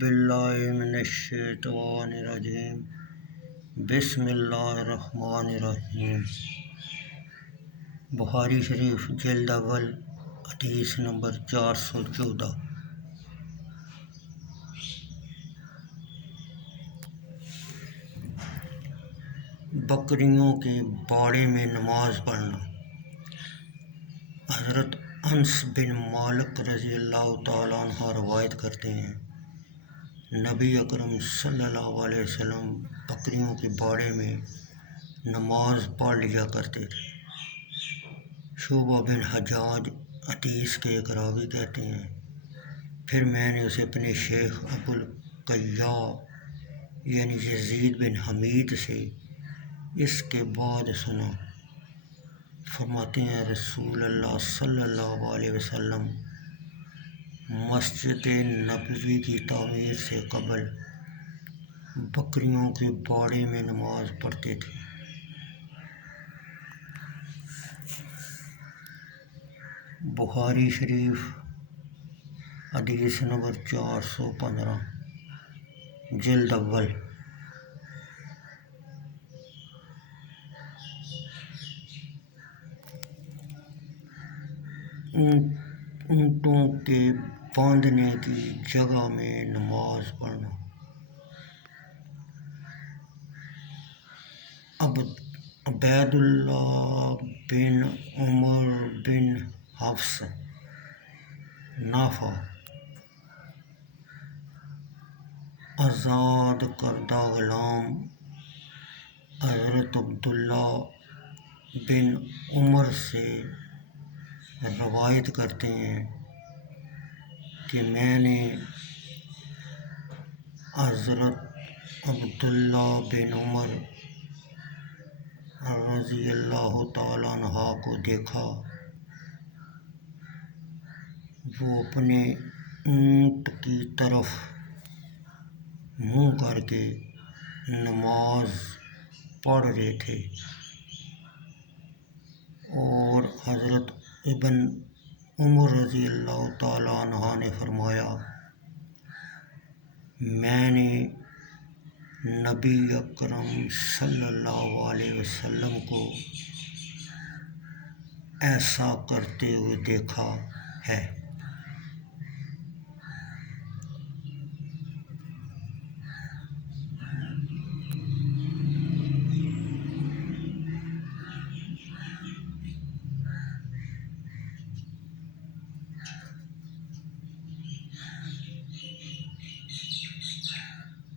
باللہ من الشیطان الرجیم بسم اللہ الرحمن الرحیم۔ بخاری شریف جلد اول حدیث نمبر 414۔ بکریوں کے باڑے میں نماز پڑھنا۔ حضرت انس بن مالک رضی اللہ تعالیٰ عنہ روایت کرتے ہیں، نبی اکرم صلی اللہ علیہ وسلم بکریوں کے باڑے میں نماز پڑھ لیا کرتے تھے۔ شعبہ بن حجاج حدیث کے ایک راوی کہتے ہیں، پھر میں نے اسے اپنے شیخ ابو القیع یعنی یزید بن حمید سے اس کے بعد سنا۔ فرماتے ہیں رسول اللہ صلی اللہ علیہ وسلم مسجد نبوی کی تعمیر سے قبل بکریوں کے باڑے میں نماز پڑھتے تھے۔ بخاری شریف حدیث نمبر 415 جلد اول۔ اونٹوں کے باندھنے کی جگہ میں نماز پڑھنا۔ عبید اللہ بن عمر بن حفص نافع آزاد کردہ غلام حضرت عبداللہ بن عمر سے روایت کرتے ہیں کہ میں نے حضرت عبداللہ بن عمر رضی اللہ تعالیٰ عنہ کو دیکھا، وہ اپنے اونٹ کی طرف منہ کر کے نماز پڑھ رہے تھے، اور حضرت ابن عمر رضی اللہ تعالیٰ عنہ نے فرمایا، میں نے نبی اکرم صلی اللہ علیہ وسلم کو ایسا کرتے ہوئے دیکھا ہے۔